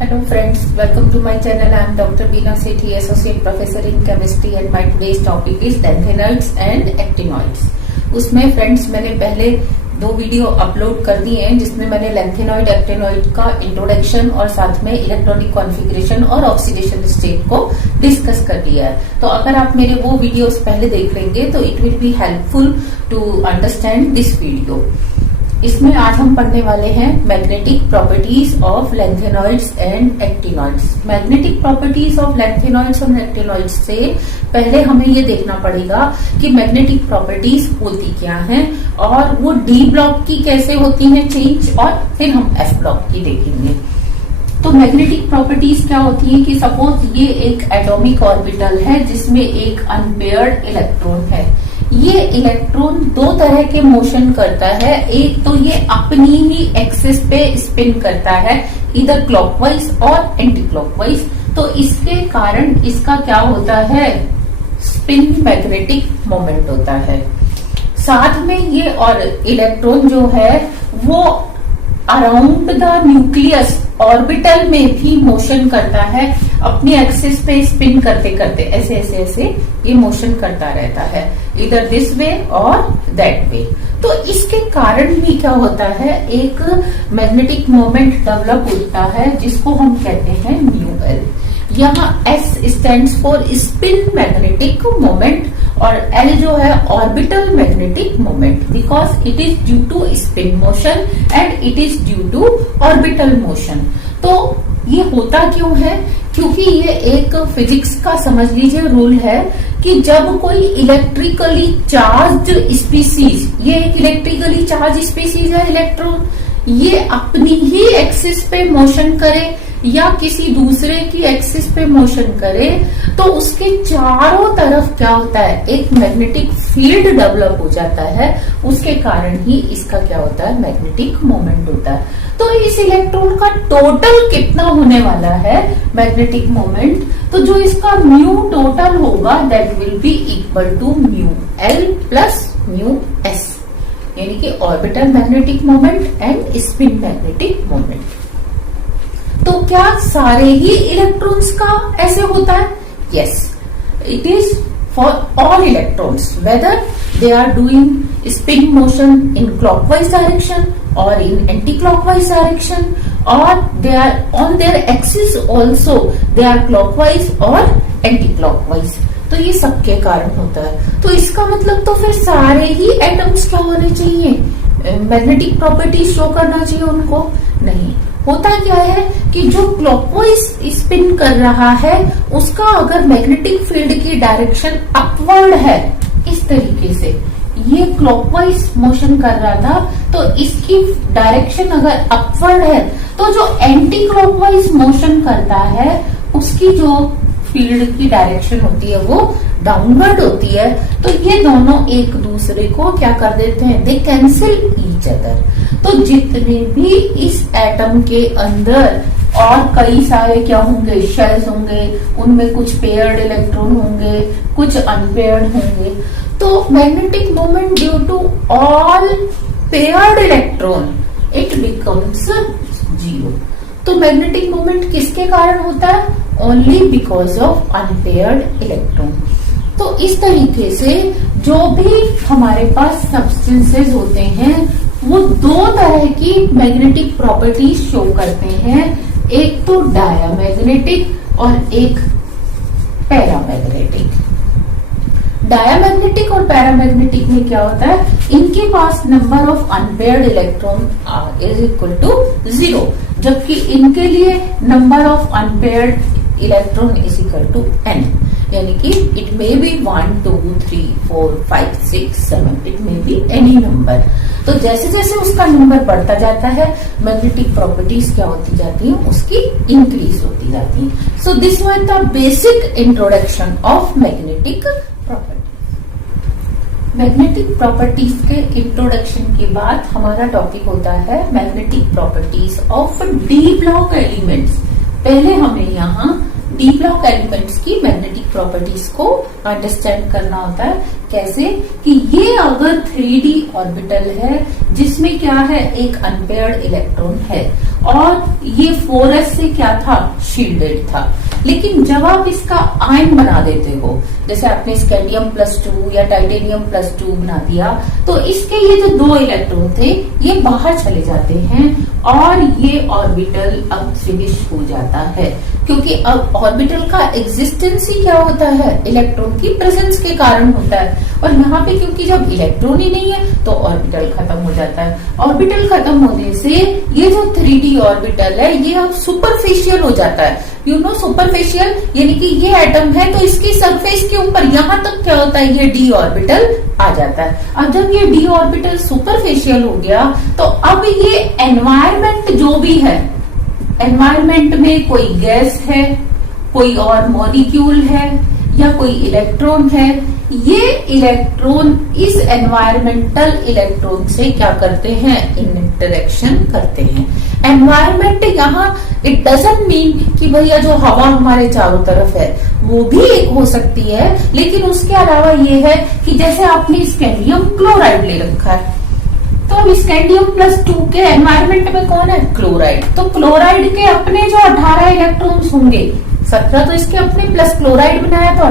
Hello friends, welcome to my channel. I am Dr. Beena Sethi, Associate Professor in Chemistry and my today's topic is lanthanoids and actinoids. उसमें friends मैंने पहले 2 video upload कर दिए हैं जिसमें मैंने lanthanoid actinoid का introduction और साथ में इलेक्ट्रॉनिक कॉन्फ़िगरेशन और ऑक्सीडेशन स्टेट को डिस्कस कर लिया है। तो अगर आप मेरे वो वीडियोस पहले देख लेंगे तो it will be helpful to understand this video. इसमें आज हम पढ़ने वाले हैं magnetic properties of lanthanoids and actinoids. Magnetic properties of lanthanoids और एक्टिनॉइड्स से पहले हमें ये देखना पड़ेगा कि मैग्नेटिक प्रॉपर्टीज होती क्या हैं और वो डी ब्लॉक की कैसे होती हैं चेंज, और फिर हम एफ ब्लॉक की देखेंगे। तो मैग्नेटिक प्रॉपर्टीज क्या होती है कि सपोज ये एक एटॉमिक ऑर्बिटल है जिसमें एक अनपेयर्ड इलेक्ट्रॉन है। ये इलेक्ट्रॉन 2 तरह के मोशन करता है। एक तो ये अपनी ही एक्सिस पे स्पिन करता है, इधर क्लॉकवाइज और एंटी क्लॉकवाइज। तो इसके कारण इसका क्या होता है, स्पिन मैग्नेटिक मोमेंट होता है। साथ में ये और इलेक्ट्रॉन जो है वो अराउंड द न्यूक्लियस ऑर्बिटल में भी मोशन करता है, अपनी एक्सिस पे स्पिन करते करते ऐसे ऐसे ऐसे ये मोशन करता रहता है, इधर दिस वे और दैट वे। तो इसके कारण भी क्या होता है, एक मैग्नेटिक मोमेंट डेवलप होता है जिसको हम कहते हैं म्यू एल। यहाँ S stands for spin magnetic moment और एल जो है orbital magnetic moment, because it is due to spin motion and it is due to orbital motion. तो ये होता क्यों है, क्योंकि ये एक फिजिक्स का समझ लीजिए रूल है कि जब कोई इलेक्ट्रिकली चार्ज्ड स्पीसीज, ये एक इलेक्ट्रिकली चार्ज स्पीसीज है इलेक्ट्रॉन, ये अपनी ही एक्सिस पे मोशन करे या किसी दूसरे की एक्सिस पे मोशन करे तो उसके चारों तरफ क्या होता है, एक मैग्नेटिक फील्ड डेवलप हो जाता है। उसके कारण ही इसका क्या होता है, मैग्नेटिक मोमेंट होता है। तो इस इलेक्ट्रॉन का टोटल कितना होने वाला है मैग्नेटिक मोमेंट, तो जो इसका म्यू टोटल होगा that will be equal to mu L plus mu S, यानी कि orbital magnetic moment and spin magnetic moment. तो क्या सारे ही इलेक्ट्रॉन्स का ऐसे होता है? Yes, it is for all electrons whether they are doing spin motion in clockwise direction और इन एंटी क्लॉकवाइज डायरेक्शन, और they are on their axis also, they are clockwise और एंटी क्लॉकवाइज। तो ये सबके कारण होता है। तो इसका मतलब तो फिर सारे ही एटम्स क्या होने चाहिए, मैग्नेटिक प्रॉपर्टीज शो करना चाहिए उनको? नहीं, होता क्या है कि जो क्लॉकवाइज स्पिन कर रहा है उसका अगर मैग्नेटिक फील्ड की डायरेक्शन अपवर्ड है, इस तरीके से ये क्लॉकवाइज मोशन कर रहा था तो इसकी डायरेक्शन अगर अपवर्ड है तो जो एंटी क्लॉकवाइज मोशन करता है उसकी जो फील्ड की डायरेक्शन होती है वो डाउनवर्ड होती है। तो ये दोनों एक दूसरे को क्या कर देते हैं, दे कैंसिल ईच अदर। तो जितने भी इस एटम के अंदर और कई सारे क्या होंगे, शेल्स होंगे, उनमें कुछ पेयर्ड इलेक्ट्रॉन होंगे, कुछ अनपेयर्ड होंगे। तो magnetic moment due to all paired electron it becomes 0। तो मैग्नेटिक मोमेंट किसके कारण होता है, only because of unpaired electron. तो इस तरीके से जो भी हमारे पास सब्सटेंसेस होते हैं वो 2 तरह की मैग्नेटिक प्रॉपर्टीज शो करते हैं, एक तो डायामैग्नेटिक और एक पैरामैग्नेटिक। डायामैग्नेटिक और पैरामैग्नेटिक में क्या होता है, इनके पास number of unpaired electron is equal to 0, जबकि इनके लिए number of unpaired electron is equal to n, यानी कि it may be 1 2 3 4 5 6 7, it may be any number. तो जैसे जैसे उसका नंबर बढ़ता जाता है मैग्नेटिक प्रॉपर्टीज क्या होती जाती हैं, उसकी इंक्रीज होती जाती हैं। So this was the basic introduction of magnetic properties. Magnetic properties के इंट्रोडक्शन के बाद हमारा टॉपिक होता है magnetic properties of D block elements. पहले हमें यहाँ डी ब्लॉक एलिमेंट्स की मैग्नेटिक प्रॉपर्टीज को अंडरस्टैंड करना होता है। कैसे कि ये अगर 3D ऑर्बिटल है जिसमें क्या है, एक अनपेयर्ड इलेक्ट्रॉन है और ये 4s से क्या था, शील्डेड था। लेकिन जब आप इसका आयन बना देते हो, जैसे आपने स्कैंडियम +2 या टाइटेनियम +2 बना दिया, तो इसके ये जो 2 इलेक्ट्रॉन थे ये बाहर चले जाते हैं और ये ऑर्बिटल अब फिनिश हो जाता है। क्योंकि अब ऑर्बिटल का एग्जिस्टेंस ही क्या होता है, इलेक्ट्रॉन की प्रेजेंस के कारण होता है। और यहाँ पे क्योंकि जब इलेक्ट्रॉन ही नहीं है तो ऑर्बिटल खत्म हो जाता है। ऑर्बिटल खत्म होने से ये जो 3d ऑर्बिटल है ये अब सुपरफिशियल हो जाता है। यू नो सुपरफिशियल यानी कि ये एटम है तो इसकी सरफेस के ऊपर यहाँ तक क्या होता है, ये d ऑर्बिटल आ जाता है। अब जब ये d ऑर्बिटल सुपरफिशियल हो गया तो अब ये एनवायरमेंट जो भी है, एनवायरमेंट में कोई गैस है, कोई और मॉलिक्यूल है या कोई इलेक्ट्रॉन है, ये इलेक्ट्रॉन इस एनवायरमेंटल इलेक्ट्रॉन से क्या करते हैं, इंटरेक्शन करते हैं। एनवायरमेंट यहाँ इट डजंट मीन कि भैया जो हवा हमारे चारों तरफ है वो भी एक हो सकती है, लेकिन उसके अलावा ये है कि जैसे आपने स्कैंडियम क्लोराइड ले रखा है तो अब स्कैंडियम +2 के एनवायरमेंट में कौन है, क्लोराइड। तो क्लोराइड के अपने जो 18 इलेक्ट्रॉन्स होंगे, 17 तो इसके अपने प्लस क्लोराइड बनाया तो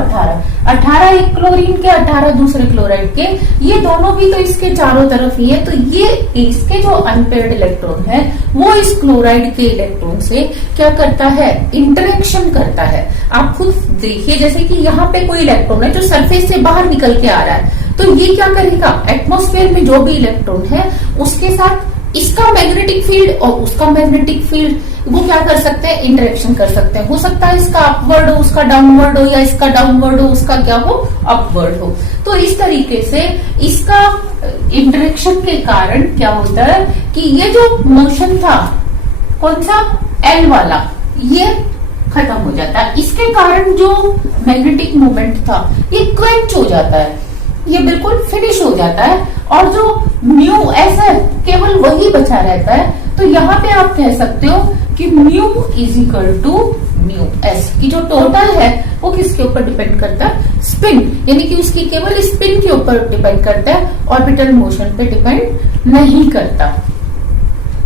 18 एक क्लोरीन के, 18 दूसरे क्लोराइड के, ये दोनों भी तो इसके चारों तरफ ही है। तो ये इसके जो अनपेयर्ड इलेक्ट्रॉन है वो इस क्लोराइड के इलेक्ट्रॉन से क्या करता है, इंटरेक्शन करता है। आप खुद देखिए जैसे कि यहाँ पे कोई इलेक्ट्रॉन है जो सरफेस से बाहर निकल के आ रहा है, तो ये क्या करेगा, एटमॉस्फेयर में जो भी इलेक्ट्रॉन है उसके साथ इसका मैग्नेटिक फील्ड और उसका मैग्नेटिक फील्ड वो क्या कर सकते हैं, इंटरेक्शन कर सकते हैं। हो सकता है इसका अपवर्ड हो, उसका डाउनवर्ड हो, या इसका डाउनवर्ड हो, उसका क्या हो, अपवर्ड हो। तो इस तरीके से इसका इंटरेक्शन के कारण क्या होता है कि ये जो मोशन था कौन सा, एल वाला, ये खत्म हो जाता है। इसके कारण जो मैग्नेटिक मोमेंट था ये क्वेंच हो जाता है, ये बिल्कुल फिनिश हो जाता है, और जो म्यू एस है केवल वही बचा रहता है। तो यहाँ पे आप कह सकते हो कि mu is equal to mu S की जो टोटल है वो किसके ऊपर डिपेंड करता है, स्पिन, यानी कि उसकी केवल स्पिन के ऊपर डिपेंड करता है, ऑर्बिटल मोशन पे डिपेंड नहीं करता।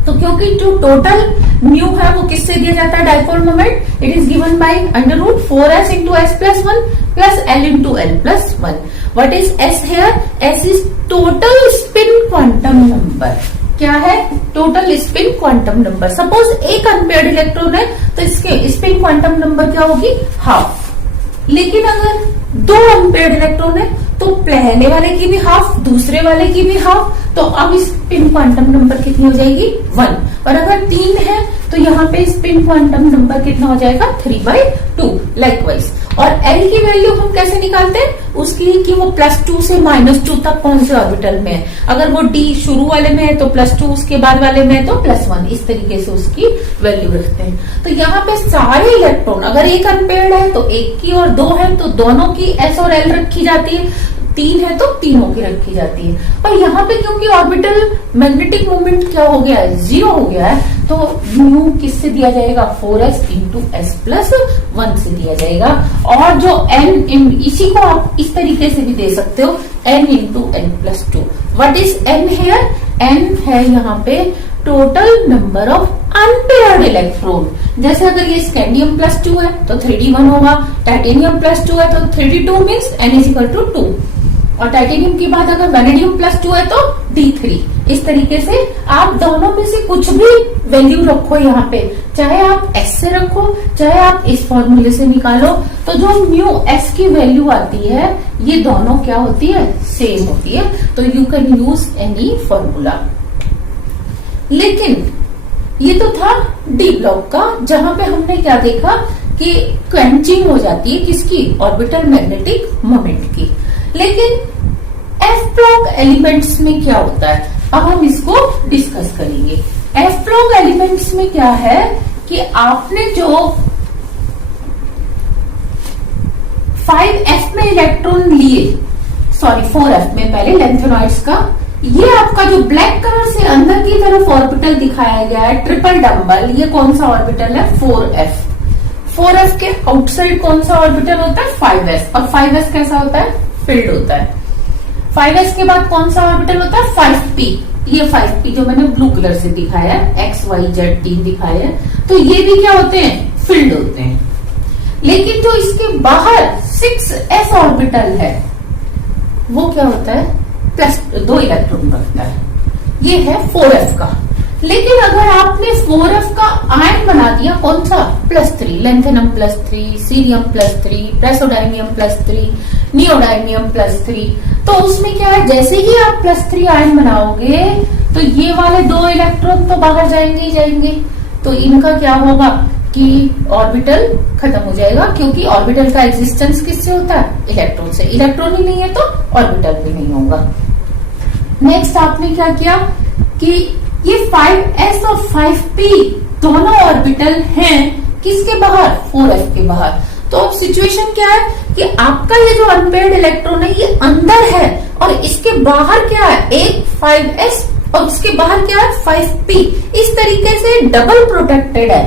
तो क्योंकि जो टोटल म्यू है वो किससे दिया जाता है, dipole moment, it is given by √4s into s+1 plus l into l+1. What is s here? s is total spin quantum number. क्या है, total spin quantum number. Suppose एक अनपेयर्ड इलेक्ट्रॉन है तो इसके स्पिन क्वांटम नंबर क्या होगी, half. लेकिन अगर 2 अनपेयर्ड इलेक्ट्रॉन है तो पहले वाले की भी हाफ, दूसरे वाले की भी हाफ, तो अब स्पिन क्वांटम नंबर कितनी हो जाएगी, 1। और अगर 3 है तो यहाँ पे स्पिन क्वांटम नंबर कितना हो जाएगा, 3/2 लाइकवाइज। और एल की वैल्यू हम कैसे निकालते हैं, उसकी कि वो +2 से -2 तक कौन से ऑर्बिटल में है। अगर वो डी शुरू वाले में है तो +2, उसके बाद वाले में है तो +1, इस तरीके से उसकी वैल्यू रखते हैं। तो यहाँ पे सारे इलेक्ट्रॉन, अगर एक अनपेयर्ड है तो एक की, और 2 है तो दोनों की एस और एल रखी जाती है, 3 है तो तीनों की रखी जाती है। और यहाँ पे क्योंकि ऑर्बिटल मैग्नेटिक मोमेंट क्या हो गया है, 0 हो गया है, तो म्यू किससे दिया जाएगा, 4s into s+1 से दिया जाएगा। और जो n, इसी को आप इस तरीके से भी दे सकते हो, n into n+2। What is n here, n है यहाँ पे total number of unpaired electron. जैसे अगर ये स्कैंडियम +2 है तो 3d1 होगा, टाइटेनियम +2 है तो 3d2 means n is equal to 2, और टाइटेनियम के बाद अगर वेनेडियम +2 है तो d3। इस तरीके से आप दोनों में से कुछ भी वैल्यू रखो यहाँ पे, चाहे आप s से रखो चाहे आप इस फॉर्मूले से निकालो, तो जो म्यू s की वैल्यू आती है ये दोनों क्या होती है, सेम होती है। तो you can use any formula. लेकिन ये तो था डी ब्लॉक का, जहां पे हमने क्या देखा कि क्वेंचिंग हो जाती है किसकी, ऑर्बिटल मैग्नेटिक मोमेंट की। लेकिन एफ ब्लॉक एलिमेंट्स में क्या होता है, अब हम इसको डिस्कस करेंगे। एफ ब्लॉक एलिमेंट्स में क्या है कि आपने जो 5f में इलेक्ट्रॉन लिए, सॉरी 4f में, पहले लेंथेनॉइड्स का, ये आपका जो ब्लैक कलर से अंदर की तरफ ऑर्बिटल दिखाया गया है, ट्रिपल डबल, ये कौन सा ऑर्बिटल है, 4f। 4f के आउटसाइड कौन सा ऑर्बिटल होता है, 5s, और 5s कैसा होता है, फिल्ड होता है। 5s के बाद कौन सा ऑर्बिटल होता है, 5p। ये 5p जो मैंने ब्लू कलर से दिखाया है, x y z t दिखाया है, तो ये भी क्या होते हैं, फील्ड होते हैं। लेकिन जो इसके बाहर 6s ऑर्बिटल है वो क्या होता है, प्लस 2 इलेक्ट्रॉन रखता है, ये है 4f का। लेकिन अगर आपने 4f का आयन बना दिया, कौन सा, +3, लेंथेनम +3, सीरियम +3, प्रेसोडाइनियम +3, नियोडाइनियम +3, तो उसमें क्या है, जैसे ही आप +3 आयन बनाओगे तो ये वाले 2 इलेक्ट्रॉन तो बाहर जाएंगे ही जाएंगे, तो इनका क्या होगा कि ऑर्बिटल खत्म हो जाएगा, क्योंकि ऑर्बिटल का एग्जिस्टेंस किससे होता है, इलेक्ट्रॉन से। इलेक्ट्रॉन ही नहीं है तो ऑर्बिटल भी नहीं होगा। नेक्स्ट आपने क्या किया कि ये 5s और 5p दोनों ऑर्बिटल हैं किसके बाहर, 4f के बाहर। तो अब सिचुएशन क्या है कि आपका ये जो अनपेयर्ड इलेक्ट्रॉन है ये अंदर है और इसके बाहर क्या है, एक 5s और इसके बाहर क्या है, 5p। इस तरीके से डबल प्रोटेक्टेड है।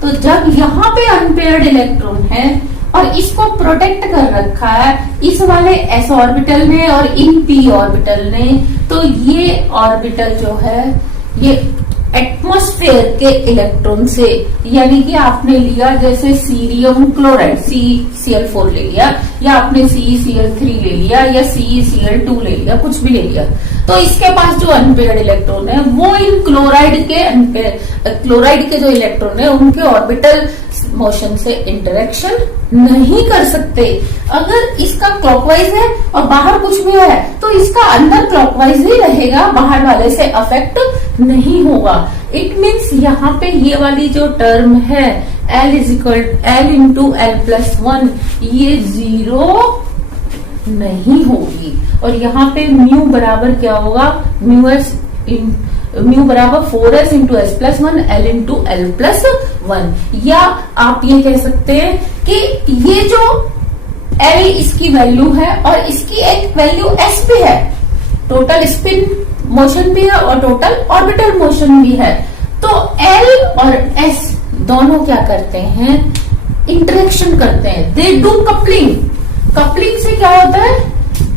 तो जब यहाँ पे अनपेयर्ड इलेक्ट्रॉन है और इसको प्रोटेक्ट कर रखा है इस वाले s ऑर्बिटल ने और इन p ऑर्बिटल ने, तो ये ऑर्बिटल जो है ये एटमॉस्फेयर के इलेक्ट्रॉन से, यानी कि आपने लिया जैसे सीरियम क्लोराइड CCl4 ले लिया, या आपने CeCl3 ले लिया, या CeCl2 ले लिया, कुछ भी ले लिया, तो इसके पास जो अनपेयर्ड इलेक्ट्रॉन है वो इन क्लोराइड के जो इलेक्ट्रॉन है उनके ऑर्बिटल मोशन से इंटरेक्शन नहीं कर सकते। अगर इसका क्लॉकवाइज है और बाहर कुछ भी है तो इसका अंदर क्लॉकवाइज ही रहेगा, बाहर वाले से अफेक्ट नहीं होगा। इट मीन्स यहाँ पे ये वाली जो टर्म है L × L+1 ये 0 नहीं होगी, और यहाँ पे म्यू बराबर क्या होगा, म्यू बराबर 4s × s+1 L × L+1। या आप ये कह सकते हैं कि ये जो L इसकी वैल्यू है और इसकी एक वैल्यू s भी है, टोटल स्पिन मोशन भी है और टोटल ऑर्बिटल मोशन भी है। तो L और s दोनों क्या करते हैं, इंटरेक्शन करते हैं, दे डू कपलिंग। कपलिंग से क्या होता है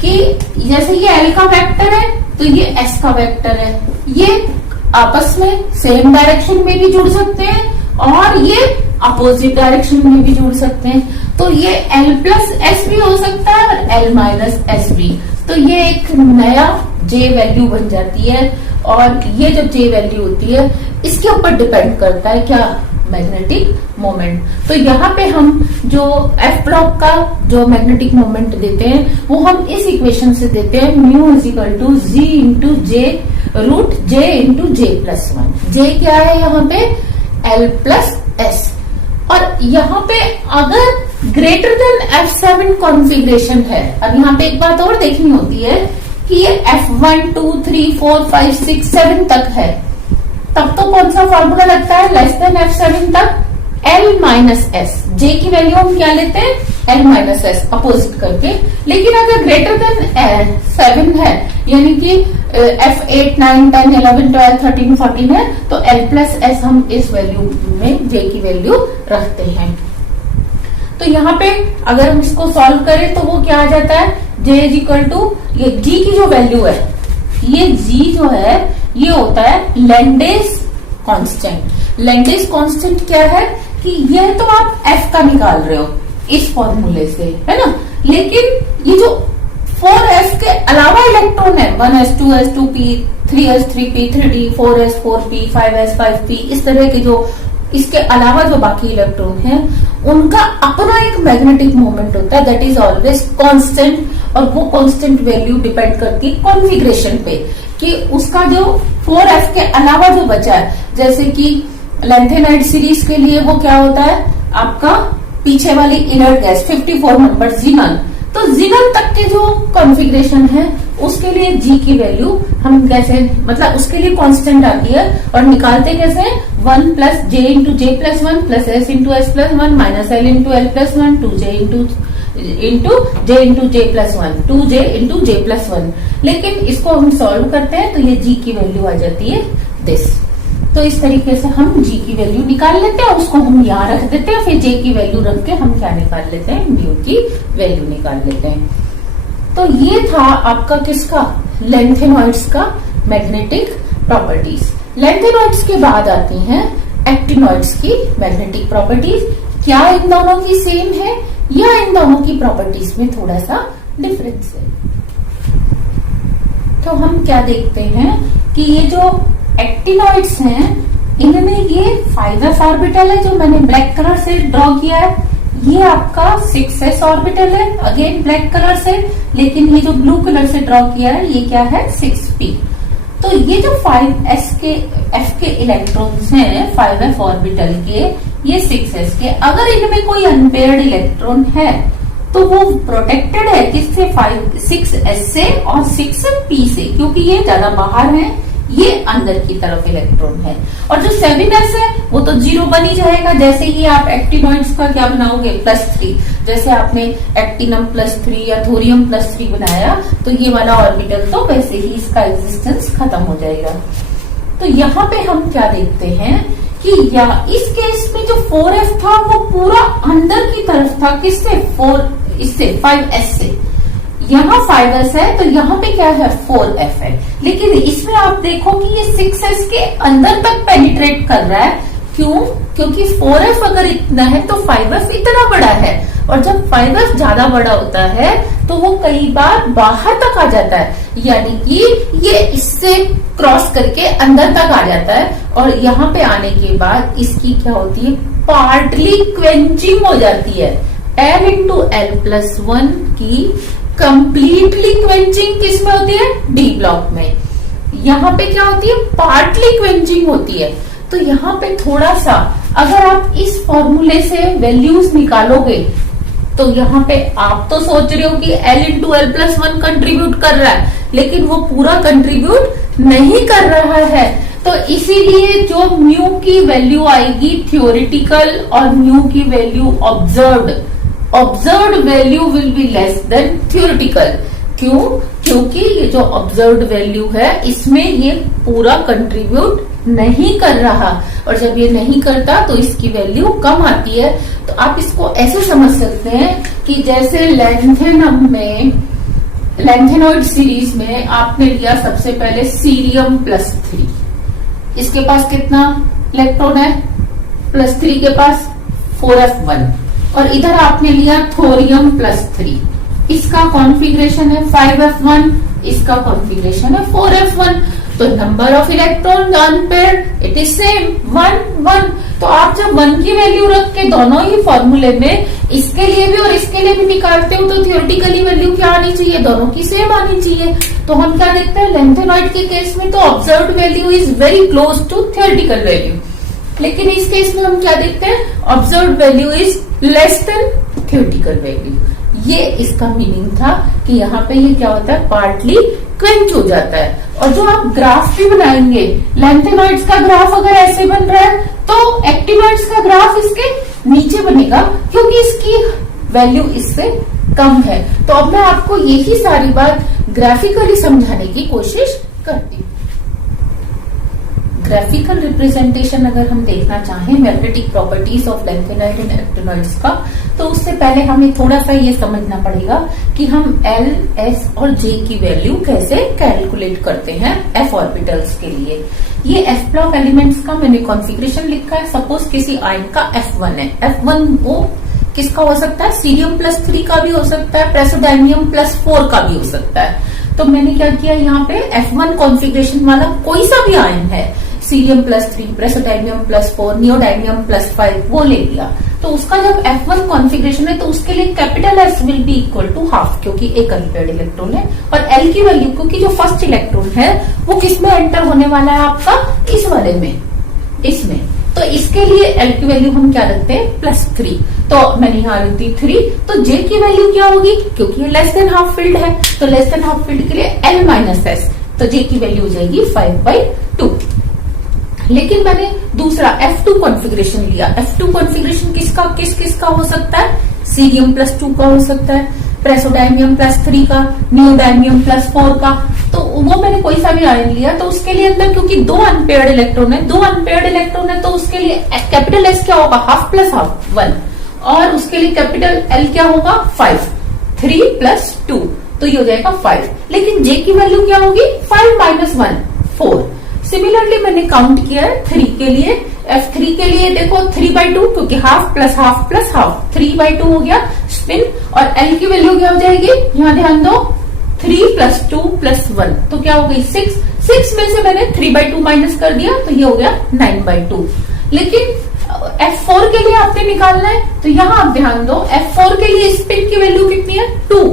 कि जैसे ये L का वेक्टर है तो ये S का वेक्टर है, ये आपस में सेम डायरेक्शन में भी जुड़ सकते हैं और ये अपोजिट डायरेक्शन में भी जुड़ सकते हैं। तो ये L+S भी हो सकता है और L-S भी। तो ये एक नया J वैल्यू बन जाती है, और ये जो J वैल्यू होती है इसके ऊपर डिपेंड करता है क्या, मैग्नेटिक मोमेंट। तो यहाँ पे हम जो F ब्लॉक का जो मैग्नेटिक मोमेंट देते हैं वो हम इस इक्वेशन से देते हैं, μ = G × J √J × J+1। J क्या है यहाँ पे, L+S। और यहाँ पे अगर ग्रेटर देन F7 कॉन्फ़िगरेशन है, अब यहाँ पे एक बात और देखनी होती है कि ये F1 2 3 4 5 6 7 तक है, तब तो कौन सा फॉर्मूला लगता है, लेस देन F7 तक L-S। J की वैल्यू हम क्या लेते हैं, L-S अपोजिट करके। लेकिन अगर ग्रेटर देन 7 है, यानी कि F8 9 10 11 12 13 14 है, तो L+S हम इस वैल्यू में J की वैल्यू रखते हैं। तो यहाँ पे अगर हम इसको सॉल्व करें तो वो क्या आ जाता है, J = ये G की जो वैल्यू है, ये G जो है ये होता है लैंडेस कांस्टेंट। लैंडेस कांस्टेंट क्या है कि ये तो आप F का निकाल रहे हो इस फॉर्मूले से, है ना, लेकिन ये जो 4f के अलावा इलेक्ट्रॉन है 1s 2s 2p 3s 3p 3d 4s 4p 5s 5p, इस तरह के जो इसके अलावा जो बाकी इलेक्ट्रॉन हैं उनका अपना एक मैग्नेटिक मोमेंट होता है, दैट इज ऑलवेज कांस्टेंट। और वो कांस्टेंट वैल्यू डिपेंड करती है कॉन्फ़िगरेशन पे कि उसका जो 4f के अलावा जो बचा है, जैसे कि लैंथेनाइड सीरीज के लिए वो क्या होता है आपका पीछे वाली इनर्ट गैस 54 नंबर जीनन। तो जीनन तक के जो कॉन्फ़िगरेशन है उसके लिए G की वैल्यू हम कैसे, मतलब उसके लिए कांस्टेंट आती है और निकालते कैसे, 1 + J × J+1 + S × S+1 - L × L+1 2J × J+1 2J × J+1। लेकिन इसको हम सॉल्व करते हैं तो ये G की वैल्यू आ जाती है दिस। तो इस तरीके से हम G की वैल्यू निकाल लेते हैं, उसको हम यहाँ रख देते हैं, फिर J की वैल्यू रख के हम क्या निकाल लेते हैं, म्यू की वैल्यू निकाल लेते हैं। तो ये था आपका किसका, लैंथेनॉइड्स का मैग्नेटिक प्रॉपर्टीज। लैंथेनॉइड्स के बाद आती हैं एक्टिनॉइड्स की मैग्नेटिक प्रॉपर्टीज। क्या इन दोनों की सेम है या इन दोनों की प्रॉपर्टीज में थोड़ा सा डिफरेंस है? तो हम क्या देखते हैं कि ये जो एक्टिनॉइड्स हैं इनमें ये 5s ऑर्बिटल है जो मैंने ब्लैक कलर से ड्रॉ किया है, ये आपका 6s ऑर्बिटल है अगेन ब्लैक कलर से, लेकिन ये जो ब्लू कलर से ड्रॉ किया है ये क्या है 6p। तो ये जो 5s के f के इलेक्ट्रॉन्स हैं 5f ऑर्बिटल के, ये 6s के, अगर इनमें कोई अनपेयर्ड इलेक्ट्रॉन है तो वो प्रोटेक्टेड है किससे 6s से और 6p से, क्योंकि ये ज्यादा बाहर है, ये अंदर की तरफ इलेक्ट्रॉन है। और जो 7s है वो तो 0 बन ही जाएगा, जैसे ही आप एक्टिनॉइड्स का क्या बनाओगे +3, जैसे आपने एक्टिनम +3 या थोरियम +3 बनाया तो ये वाला ऑर्बिटल तो वैसे ही इसका एग्जिस्टेंस खत्म हो जाएगा। तो यहाँ पे हम क्या देखते हैं कि या इस केस में जो 4f था वो पूरा अंदर की तरफ था, किससे इससे 5s से, यहाँ 5s है तो यहाँ पे क्या है 4f है, लेकिन इसमें आप देखो कि ये 6s के अंदर तक पेनिट्रेट कर रहा है। क्यों? क्योंकि 4f अगर इतना है तो 5f इतना बड़ा है, और जब 5f ज्यादा बड़ा होता है तो वो कई बार बाहर तक आ जाता है, यानी कि ये इससे क्रॉस करके अंदर तक आ जाता है, और यहाँ पे आने के बाद इसकी क्या होती है पार्टली क्वेंचिंग हो जाती है। L into L+1 की कंप्लीटली क्वेंचिंग किस में होती है D ब्लॉक में, यहाँ पे क्या होती है पार्टली क्वेंचिंग होती है। तो यहाँ पे थोड़ा सा अगर आप इस फॉर्मूले से वैल्यूज निकालोगे तो यहाँ पे आप तो सोच रहे हो कि L into L+1 कंट्रीब्यूट कर रहा है, लेकिन वो पूरा कंट्रीब्यूट नहीं कर रहा है। तो इसीलिए जो म्यू की वैल्यू आएगी थियोरिटिकल और म्यू की value observed value will be less than theoretical. क्यों? क्योंकि ये जो ऑब्जर्व्ड वैल्यू है इसमें ये पूरा कंट्रीब्यूट नहीं कर रहा, और जब ये नहीं करता तो इसकी वैल्यू कम आती है। तो आप इसको ऐसे समझ सकते हैं कि जैसे लैंथेनम में लैंथेनॉइड सीरीज में आपने लिया सबसे पहले सीरियम +3, इसके पास कितना इलेक्ट्रॉन है +3 के पास 4f1, और इधर आपने लिया थोरियम +3, इसका कॉन्फ़िगरेशन है 5f1, इसका कॉन्फ़िगरेशन है 4f1। तो number of electron unpaired it is same 1 1। तो आप जब 1 की वैल्यू रख के दोनों ही फॉर्मूले में इसके लिए भी और इसके लिए भी निकालते हो तो थियोरेटिकली वैल्यू क्या आनी चाहिए, दोनों की सेम आनी चाहिए। तो हम क्या देखते हैं लैंथेनॉइड के केस में तो observed value is very close to theoretical value, लेकिन इस केस में हम क्या देखते हैं observed value is less than theoretical value. ये इसका मीनिंग था कि यहाँ पे ये क्या होता है पार्टली क्वेंच हो जाता है। और जो आप ग्राफ भी बनाएंगे लैंथेनॉइड्स का ग्राफ अगर ऐसे बन रहा है तो एक्टिनॉइड्स का ग्राफ इसके नीचे बनेगा, क्योंकि इसकी वैल्यू इससे कम है। तो अब मैं आपको यही सारी बात ग्राफिकली समझाने की कोशिश करती हूँ। ग्राफिकल रिप्रेजेंटेशन अगर हम देखना चाहें magnetic properties of lanthanoid and actinoids का, तो उससे पहले हमें थोड़ा सा ये समझना पड़ेगा कि हम L, S और J की वैल्यू कैसे कैलकुलेट करते हैं f ऑर्बिटल्स के लिए। ये f ब्लॉक एलिमेंट्स का मैंने कॉन्फ़िगरेशन लिखा है। सपोज किसी आयन का F1 है, F1 वो किसका हो सकता है सीरियम +3 का भी हो सकता है, प्रेसोडायनियम +4 का भी हो सकता है। तो मैंने क्या किया यहाँ पे F1 कॉन्फ़िगरेशन वाला कोई सा भी आयन है, सीरियम +3, प्रेसोडायनियम +4, नियोडायनियम +5 वो ले लिया। तो उसका जब F1 कॉन्फ़िगरेशन है तो उसके लिए capital S will be equal to half, क्योंकि एक अनपेयर्ड इलेक्ट्रॉन है, और L की वैल्यू क्योंकि जो फर्स्ट इलेक्ट्रॉन है वो किस में एंटर होने वाला है आपका इस वाले में, इसमें। तो इसके लिए L की वैल्यू हम क्या रखते हैं +3, तो मैंने यहाँ रख दी 3। तो J की वैल्यू क्या होगी, क्योंकि ये लेस देन हाफ फील्ड है तो लेस देन हाफ फील्ड के लिए L-S, तो J की वैल्यू हो जाएगी 5/2। लेकिन मैंने दूसरा F2 कॉन्फ़िगरेशन लिया। F2 कॉन्फ़िगरेशन किसका हो सकता है, सीरियम +2 का हो सकता है, प्रेसोडायनियम +3 का, नियोडायनियम +4 का। तो वो मैंने कोई सा भी आयन लिया तो उसके लिए अंदर क्योंकि दो अनपेयर्ड इलेक्ट्रॉन है तो उसके लिए कैपिटल S क्या होगा हाफ + हाफ 1, और उसके लिए कैपिटल L क्या होगा 5, 3 + 2, तो ये हो जाएगा 5। लेकिन J की वैल्यू क्या होगी 5 - 1, 4। सिमिलरली मैंने काउंट किया है 3 के लिए। F3 के लिए देखो 3/2 क्योंकि half plus half plus half 3/2 हो गया स्पिन। और L की वैल्यू क्या हो जाएगी, यहाँ ध्यान दो 3 + 2 + 1 तो क्या हो गई 6। 6 में से मैंने 3/2 माइनस कर दिया तो ये हो गया 9/2। लेकिन F4 के लिए आपने निकालना है तो यहाँ आप ध्यान दो F4 के लिए स्पिन की वैल्यू कितनी है 2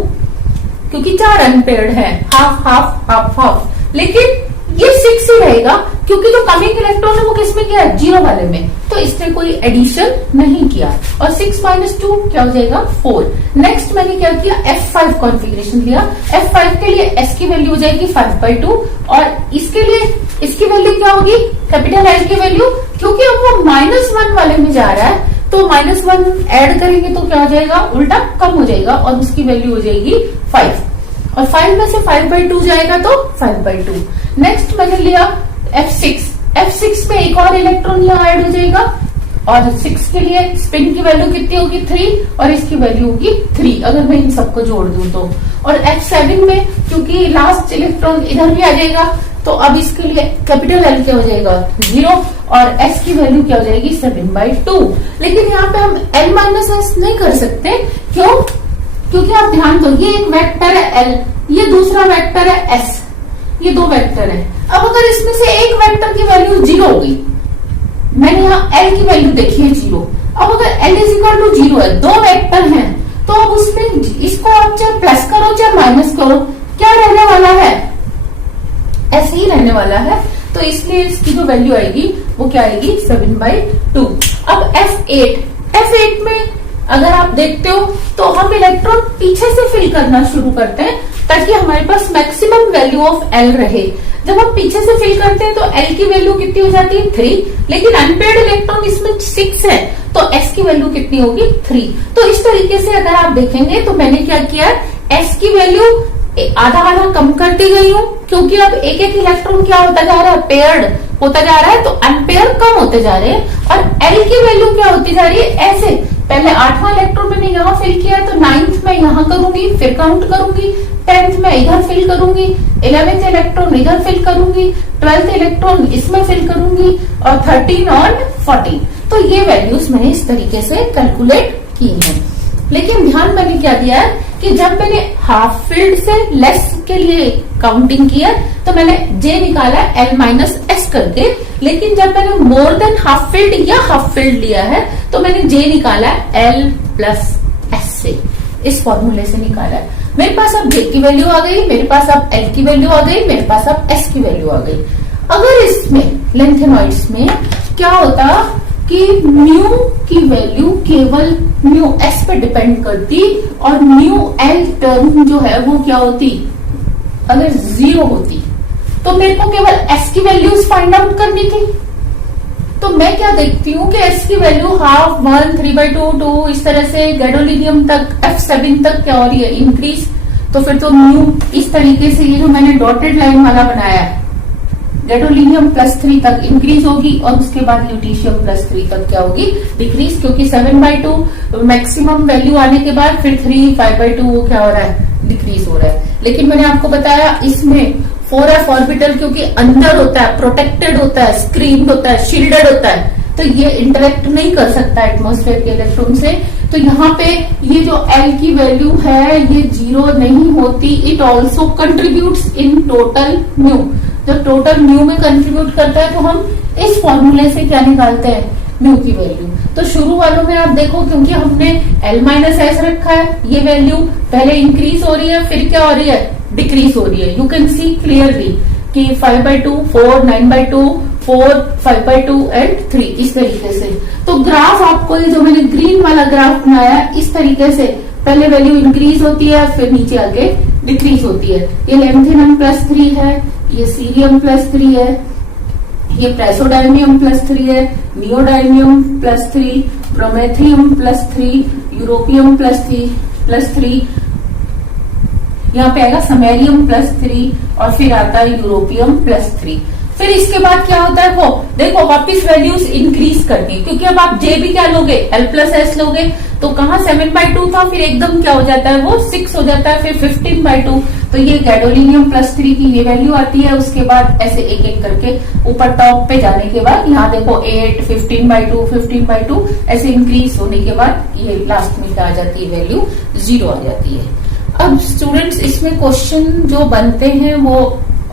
क्योंकि 4 अनपेयर्ड है, हाफ हाफ हाफ हाफ। लेकिन ये 6 ही रहेगा क्योंकि जो कमिंग इलेक्ट्रॉन है वो किसमें किया है 0 वाले में, तो इसने कोई एडिशन नहीं किया। और 6 - 2 क्या हो जाएगा 4। नेक्स्ट मैंने क्या किया F5 कॉन्फ़िगरेशन लिया। F5 के लिए S की वैल्यू हो जाएगी 5/2 और इसके लिए इसकी वैल्यू क्या होगी कैपिटल L की वैल्यू, क्योंकि अब वो -1 वाले में जा रहा है तो -1 ऐड करेंगे तो क्या हो जाएगा उल्टा कम हो जाएगा और उसकी वैल्यू हो जाएगी 5। और 5 में से 5/2 जाएगा तो 5/2। नेक्स्ट मैंने लिया F6। F6 में एक और इलेक्ट्रॉन यहाँ ऐड हो जाएगा और 6 के लिए स्पिन की वैल्यू कितनी होगी 3 और इसकी वैल्यू होगी 3 अगर मैं इन सबको जोड़ दूं तो। और F7 में क्योंकि लास्ट इलेक्ट्रॉन इधर भी आ जाएगा तो अब इसके लिए कैपिटल L क्या हो जाएगा 0 और S की वैल्यू क्या हो जाएगी 7/2। लेकिन यहाँ पे हम L - S नहीं कर सकते, क्यों? क्योंकि आप ध्यान दो ये एक वेक्टर है L, ये दूसरा वेक्टर है S, ये 2 वेक्टर है। अब अगर इसमें से एक वेक्टर की वैल्यू 0 होगी, मैंने यहाँ L की वैल्यू देखी है 0। अब अगर L = 0 है, 2 वेक्टर हैं तो अब उसमें इसको आप चाहे प्लस करो चाहे माइनस करो, क्या रहने वाला है ऐसे ही रहने वाला है। तो इसलिए इसकी जो वैल्यू आएगी वो क्या आएगी 7/2। अब F8 में अगर आप देखते हो तो हम इलेक्ट्रॉन पीछे से फिल करना शुरू करते हैं ताकि हमारे पास मैक्सिमम वैल्यू ऑफ L रहे। जब हम पीछे से फिल करते हैं तो L की वैल्यू कितनी हो जाती है 3, लेकिन अनपेयर्ड इलेक्ट्रॉन इसमें 6 है तो S की वैल्यू कितनी होगी 3। तो इस तरीके से अगर आप देखेंगे तो मैंने क्या किया S की वैल्यू आधा आधा कम करती गई हूँ क्योंकि अब एक एक इलेक्ट्रॉन क्या होता जा रहा है पेयर्ड होता जा रहा है तो अनपेयर कम होते जा रहे हैं। और L की वैल्यू क्या होती जा रही है ऐसे, पहले 8वां इलेक्ट्रॉन मैंने यहाँ फिल किया तो 9th में यहाँ करूंगी फिर काउंट करूंगी, 10th में इधर फिल करूंगी, 11th इलेक्ट्रॉन इधर फिल करूंगी, 12th इलेक्ट्रॉन इसमें फिल करूंगी और 13 और 14। तो ये वैल्यूज मैंने इस तरीके से कैलकुलेट की हैं। लेकिन ध्यान मैंने क्या दिया है कि जब मैंने हाफ फील्ड से लेस के लिए काउंटिंग किया तो मैंने J निकाला L - S करके, लेकिन जब मैंने मोर देन हाफ फील्ड या हाफ फील्ड लिया है तो मैंने J निकाला L + S से, इस फॉर्मूले से निकाला है। मेरे पास अब J की वैल्यू आ गई, मेरे पास अब L की वैल्यू आ गई, मेरे पास अब S की वैल्यू आ गई। अगर इसमें लेंथेनॉइड्स में क्या होता कि म्यू की वैल्यू केवल म्यू S पे डिपेंड करती और म्यू L टर्म जो है वो क्या होती अगर 0 होती तो मेरे को केवल S की वैल्यूज फाइंड आउट करनी थी। तो मैं क्या देखती हूँ कि S की वैल्यू हाफ 1 3/2 2 इस तरह से गैडोलिनियम तक F7 तक क्या हो रही है इंक्रीज। तो फिर तो म्यू इस तरीके से ये जो मैंने डॉटेड लाइन वाला बनाया है गैडोलिनियम +3 तक इंक्रीज होगी और उसके बाद ल्यूटीशियम +3 तक क्या होगी डिक्रीज, क्योंकि 7/2 मैक्सिमम वैल्यू आने के बाद फिर 3 5/2 वो क्या हो रहा है डिक्रीज हो रहा है। लेकिन मैंने आपको बताया इसमें 4f ऑर्बिटल क्योंकि अंदर होता है, प्रोटेक्टेड होता है, स्क्रीन्ड होता है, शील्डेड होता है तो ये इंटरेक्ट नहीं कर सकता एटमॉस्फेयर के इलेक्ट्रॉन से। तो यहाँ पे ये जो L की वैल्यू है ये 0 नहीं होती। It also contributes in total mu, जब टोटल म्यू में कंट्रीब्यूट करता है तो हम इस फॉर्मूले से क्या निकालते हैं म्यू की वैल्यू। तो शुरू वालों में आप देखो क्योंकि हमने L - S रखा है, ये वैल्यू पहले इंक्रीज हो रही है फिर क्या हो रही है डिक्रीज हो रही है। यू कैन सी क्लियरली कि 5/2 4 9/2 4 5/2 एंड 3 इस तरीके से। तो ग्राफ आपको ये जो मैंने ग्रीन वाला ग्राफ बनाया इस तरीके से पहले वैल्यू इंक्रीज होती है फिर नीचे आके डिक्रीज होती है। ये लेंथेनम +3 है, ये सीरियम +3 है, ये प्रेसोडायनियम +3 है, नियोडायनियम +3, प्रोमेथियम +3, यूरोपियम +3, यहाँ पे आएगा समेरियम +3 और फिर आता है यूरोपियम +3। फिर इसके बाद क्या होता है वो देखो वापिस वैल्यूज इंक्रीज करनी, क्योंकि अब आप J भी क्या लोगे L + S लोगे तो कहाँ 7/2 था फिर एकदम क्या हो जाता है वो 6 हो जाता है, फिर 15/2 तो ये गैडोलिनियम +3 की ये वैल्यू आती है। उसके बाद ऐसे एक एक करके ऊपर टॉप पे जाने के बाद यहाँ देखो 8, 15/2, 15/2 ऐसे इंक्रीज होने के बाद ये लास्ट में क्या आ जाती है, वैल्यू 0 आ जाती है। अब स्टूडेंट्स इसमें क्वेश्चन जो बनते हैं वो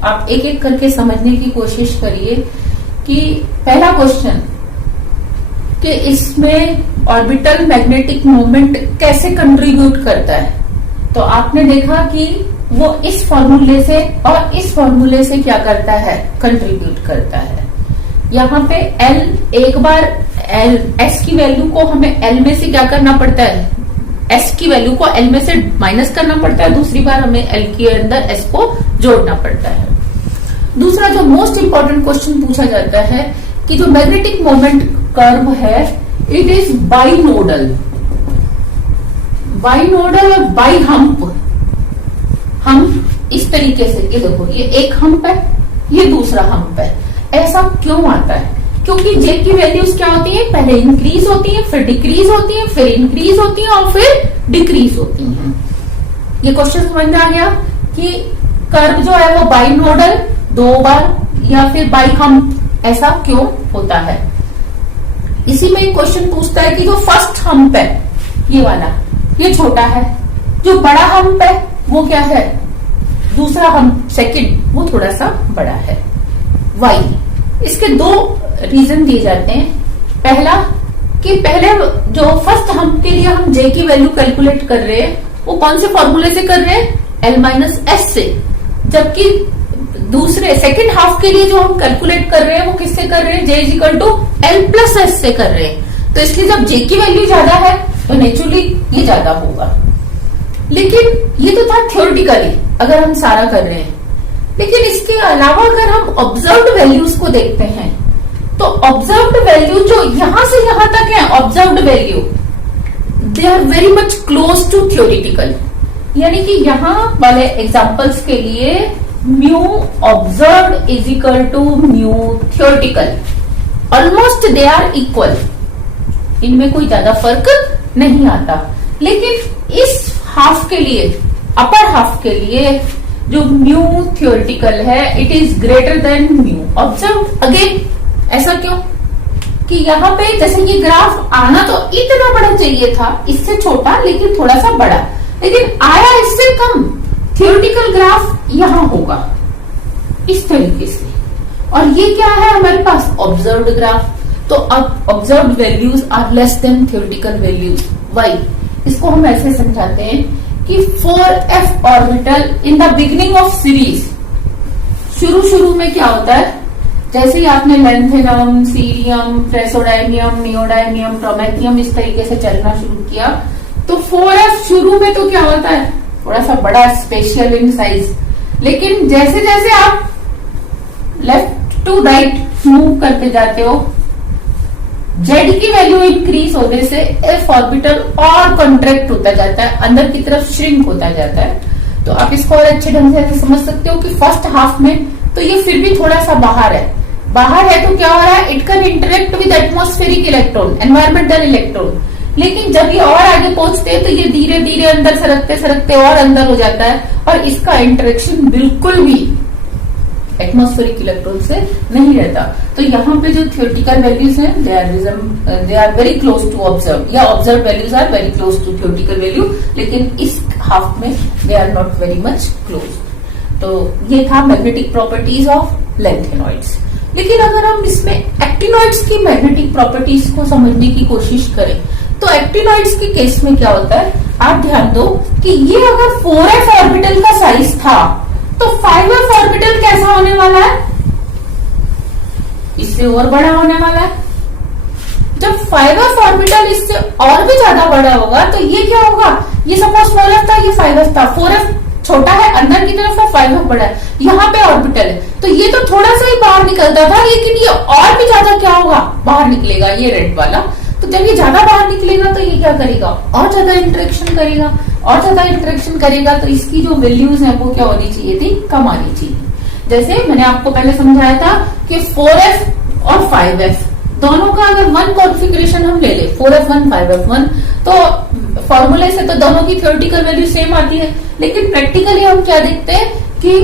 आप एक एक करके समझने की कोशिश करिए। कि पहला क्वेश्चन कि इसमें ऑर्बिटल मैग्नेटिक मोमेंट कैसे कंट्रीब्यूट करता है। तो आपने देखा कि वो इस फॉर्मूले से और इस फॉर्मूले से क्या करता है, कंट्रीब्यूट करता है। यहाँ पे L एक बार S की वैल्यू को हमें L में से क्या करना पड़ता है, S की वैल्यू को L में से माइनस करना पड़ता है। दूसरी बार हमें L के अंदर S को जोड़ना पड़ता है। दूसरा जो मोस्ट इंपॉर्टेंट क्वेश्चन पूछा जाता है कि जो मैग्नेटिक मोमेंट कर्व है इट इज बाइनोडल और बाई हम्प। हम इस तरीके से, ये देखो ये एक हम्प है, ये दूसरा हम्प है। ऐसा क्यों आता है, क्योंकि जे की वैल्यूज क्या होती है, पहले इंक्रीज होती है, फिर डिक्रीज होती है, फिर इंक्रीज होती है और फिर डिक्रीज होती है। ये क्वेश्चन समझ में आ गया कि कर्व जो है वो बाइनोडल 2 बार या फिर बाई हम्प ऐसा क्यों होता है। इसी में एक क्वेश्चन पूछता है कि जो फर्स्ट हम्प है ये वाला, ये छोटा है, जो बड़ा हम्प है वो क्या है, दूसरा हम्प सेकंड वो थोड़ा सा बड़ा है। वाई, इसके 2 रीजन दिए जाते हैं। पहला कि पहले जो फर्स्ट हम्प के लिए हम जे की वैल्यू कैलकुलेट कर रहे हैं वो कौन से फॉर्मूले से कर रहे हैं, L-S से, जबकि दूसरे सेकंड हाफ के लिए जो हम कैलकुलेट कर रहे हैं वो किससे कर रहे हैं, J = L+S से कर रहे हैं। तो इसलिए जब J की वैल्यू ज्यादा है तो नेचुरली ये ज्यादा होगा। लेकिन ये तो था थ्योरेटिकली अगर हम सारा कर रहे हैं। लेकिन इसके अलावा अगर हम ऑब्जर्व्ड वैल्यूज को देखते हैं तो ऑब्जर्व्ड वैल्यू जो यहां से यहां तक है, observed value they are very much close to theoretical. यानी कि यहां वाले एग्जांपल्स के लिए mu observed = mu theoretical, almost they are equal, इनमें कोई ज्यादा फर्क नहीं आता। लेकिन इस हाफ के लिए, अपर हाफ के लिए जो म्यू थ्योरेटिकल है it is greater than mu observed. Again ऐसा क्यों कि यहाँ पे जैसे ये ग्राफ आना तो इतना बड़ा चाहिए था, इससे छोटा लेकिन थोड़ा सा बड़ा, लेकिन आया इससे कम। थ्योरेटिकल ग्राफ यहां होगा इस तरीके से, और ये क्या है हमारे पास, ऑब्जर्व्ड ग्राफ। तो अब observed values are less than theoretical values. Why, इसको हम ऐसे समझाते हैं कि 4f orbital in the beginning of series, शुरू में क्या होता है, जैसे ही आपने लेंथेनम, सीरियम, प्रेसोडायनियम, नियोडायनियम, ट्रोमेथियम इस तरीके से चलना शुरू किया तो 4f शुरू में तो क्या होता है, थोड़ा सा बड़ा, स्पेशल इन साइज। लेकिन जैसे जैसे आप लेफ्ट टू राइट मूव करते जाते हो, जेड की वैल्यू इंक्रीज होने से एफ ऑर्बिटल और कॉन्ट्रैक्ट होता जाता है, अंदर की तरफ श्रिंक होता जाता है। तो आप इसको और अच्छे ढंग से ऐसे समझ सकते हो कि फर्स्ट हाफ में तो ये फिर भी थोड़ा सा बाहर है तो क्या हो रहा है, it can interact with atmospheric electron, environmental electron. लेकिन जब ये और आगे पहुंचते हैं तो ये धीरे धीरे अंदर सरकते और अंदर हो जाता है, और इसका इंटरेक्शन बिल्कुल भी एटमॉस्फेरिक इलेक्ट्रॉन से नहीं रहता। तो यहाँ पे जो थ्योरेटिकल वैल्यूज हैं they are very close to observe, या observe values are very close to theoretical value, लेकिन इस हाफ में they are not very much close. तो ये था मैग्नेटिक प्रॉपर्टीज ऑफ लेंथेनॉइड्स। लेकिन अगर हम इसमें एक्टिनॉइड्स की मैग्नेटिक प्रॉपर्टीज को समझने की कोशिश करें तो एक्टिनॉइड्स के केस में क्या होता है, आप ध्यान दो कि ये अगर 4f ऑर्बिटल का साइज था तो 5f ऑर्बिटल कैसा होने वाला है, इससे और बड़ा होने वाला है। जब 5f ऑर्बिटल इससे और भी ज्यादा बड़ा होगा तो ये क्या होगा, ये सपोज 4f था, ये 5f था, 4f छोटा है अंदर की तरफ और 5f बड़ा है, यहाँ पे ऑर्बिटल है तो ये तो थोड़ा सा ही बाहर निकलता था, लेकिन ये और भी ज्यादा क्या होगा, बाहर निकलेगा, ये रेड वाला। तो जब ये ज्यादा बाहर निकलेगा तो ये क्या करेगा, और ज्यादा इंटरेक्शन करेगा, और ज्यादा इंटरेक्शन करेगा, तो इसकी जो वैल्यूज है वो क्या होनी चाहिए थी, कम आनी चाहिए। जैसे मैंने आपको पहले समझाया था कि 4f और 5f दोनों का अगर 1 कॉन्फ़िगरेशन हम ले ले, 4f1 5f1, तो फॉर्मूले से तो दोनों की थ्योरेटिकल वैल्यू सेम आती है, लेकिन प्रैक्टिकली हम क्या देखते हैं कि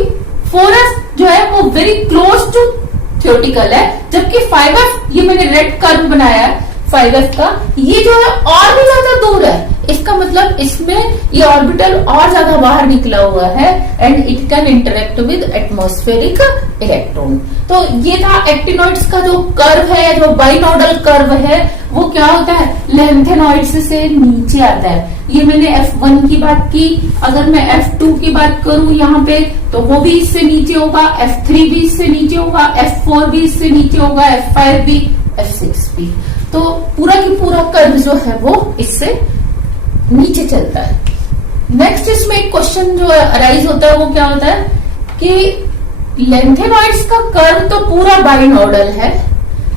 4f जो है वो वेरी क्लोज टू थ्योरेटिकल है, जबकि 5f, ये मैंने रेड कर्व बनाया है 5f का, ये जो है और भी ज्यादा दूर है। इसका मतलब इसमें ये ऑर्बिटल और ज्यादा बाहर निकला हुआ है and it can interact with atmospheric electron. तो ये था एक्टिनॉइड्स का जो कर्व है, जो बाइनोडल कर्व है, वो क्या होता है, लेंथेनॉइड्स से नीचे आता है। ये मैंने F1 की बात की, अगर मैं F2 की बात करूं यहाँ पे तो वो भी इससे नीचे होगा, F3 भी इससे नीचे होगा, F4 भी इससे नीचे होगा, F5 भी, F6 भी। तो पूरा की पूरा कर्व जो है वो इससे नीचे चलता है। नेक्स्ट इसमें एक क्वेश्चन जो अराइज होता है वो क्या होता है कि लेंथेनॉइड्स का कर्व तो पूरा बाइनोडल है,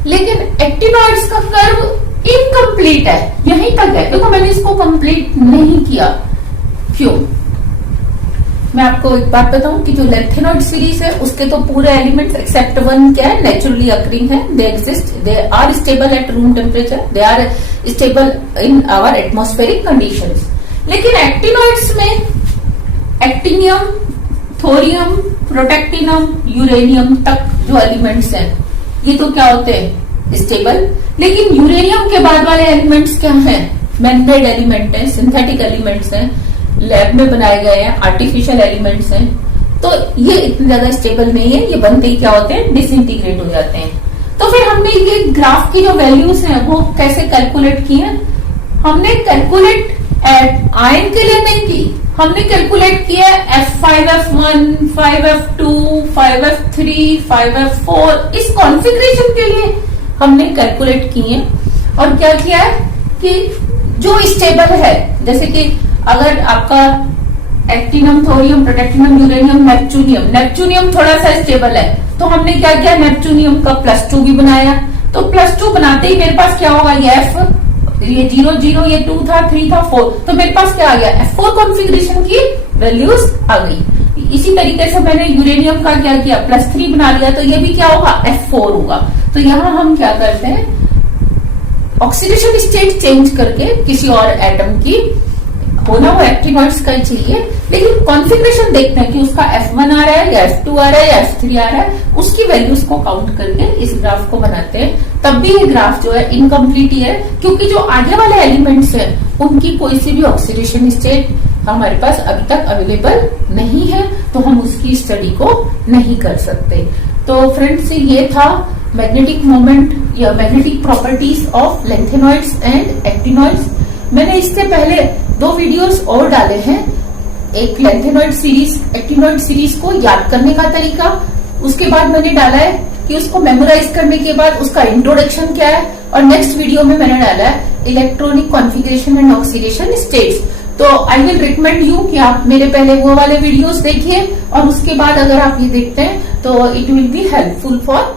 लेकिन एक्टिनॉइड्स का कर्व इनकम्प्लीट है, यहीं तक है। देखो मैंने इसको कंप्लीट नहीं किया, क्यों? मैं आपको एक बात बताऊं कि जो लेंथेनॉइड सीरीज है उसके तो पूरे एलिमेंट्स एक्सेप्ट वन क्या है, नेचुरली अकरिंग है, they exist, they are stable at room temperature, they are stable in our atmospheric conditions. लेकिन एक्टिनॉइड्स में एक्टिनियम, थोरियम, प्रोटेक्टिनम, यूरेनियम तक जो एलिमेंट्स हैं ये तो क्या होते हैं, स्टेबल। लेकिन यूरेनियम के बाद वाले एलिमेंट्स क्या हैं, मैन-मेड एलिमेंट है, सिंथेटिक एलिमेंट्स हैं, लैब में बनाए गए हैं, आर्टिफिशियल एलिमेंट्स हैं, तो ये इतने ज्यादा स्टेबल नहीं है, ये बनते ही क्या होते हैं, डिसइंटीग्रेट हो जाते हैं। तो फिर हमने ये ग्राफ की जो वैल्यूज हैं वो कैसे कैलकुलेट की हैं, हमने कैलकुलेट आयन के लिए नहीं की, हमने कैलकुलेट किया F5F1, 5F2, 5F3, 5F4, इस कॉन्फ़िगरेशन के लिए हमने कैलकुलेट किए। और क्या किया है कि जो स्टेबल है, जैसे कि अगर आपका एक्टिनम, थोरियम, प्रोटेक्टिनम, यूरेनियम, नेपच्यूनियम थोड़ा सा स्टेबल है, तो हमने क्या किया, नेपच्यूनियम का +2 भी बनाया। तो +2 बनाते ही मेरे पास क्या होगा, ये F, ये 0 0, ये 2 था, 3 था, 4, तो मेरे पास क्या आ गया, F4 कॉन्फ़िगरेशन की वैल्यूज आ गई। इसी तरीके से मैंने यूरेनियम का क्या किया, +3 बना लिया, तो ये भी क्या होगा, F4 होगा। तो यहां हम क्या करते हैं, ऑक्सीडेशन स्टेट चेंज करके किसी और एटम की होना वो एक्टिनॉइड्स का ही चाहिए, लेकिन कॉन्फ़िगरेशन देखते हैं कि उसका F1 आ रहा है या F2 आ रहा है या F3 आ रहा है, उसकी वैल्यूज को काउंट करके इस ग्राफ को बनाते हैं। तब भी ये ग्राफ जो है इनकम्प्लीट ही है, क्योंकि जो आगे वाले एलिमेंट्स हैं उनकी कोई सी भी ऑक्सीडेशन स्टेट हमारे पास अभी तक अवेलेबल नहीं है, तो हम उसकी स्टडी को नहीं कर सकते। तो फ्रेंड्स ये था मैग्नेटिक मोमेंट या magnetic properties of lanthanoids and actinoids. मैंने इससे पहले 2 वीडियोस और डाले हैं, एक लेंथेनॉइड सीरीज, एक्टिनॉइड सीरीज को याद करने का तरीका, उसके बाद मैंने डाला है कि उसको मेमोराइज करने के बाद उसका इंट्रोडक्शन क्या है, और नेक्स्ट वीडियो में मैंने डाला है electronic configuration and oxidation states. तो आई विल रिकमेंड यू कि आप मेरे पहले वो वाले वीडियोस देखिए, और उसके बाद अगर आप ये देखते हैं तो it will be helpful for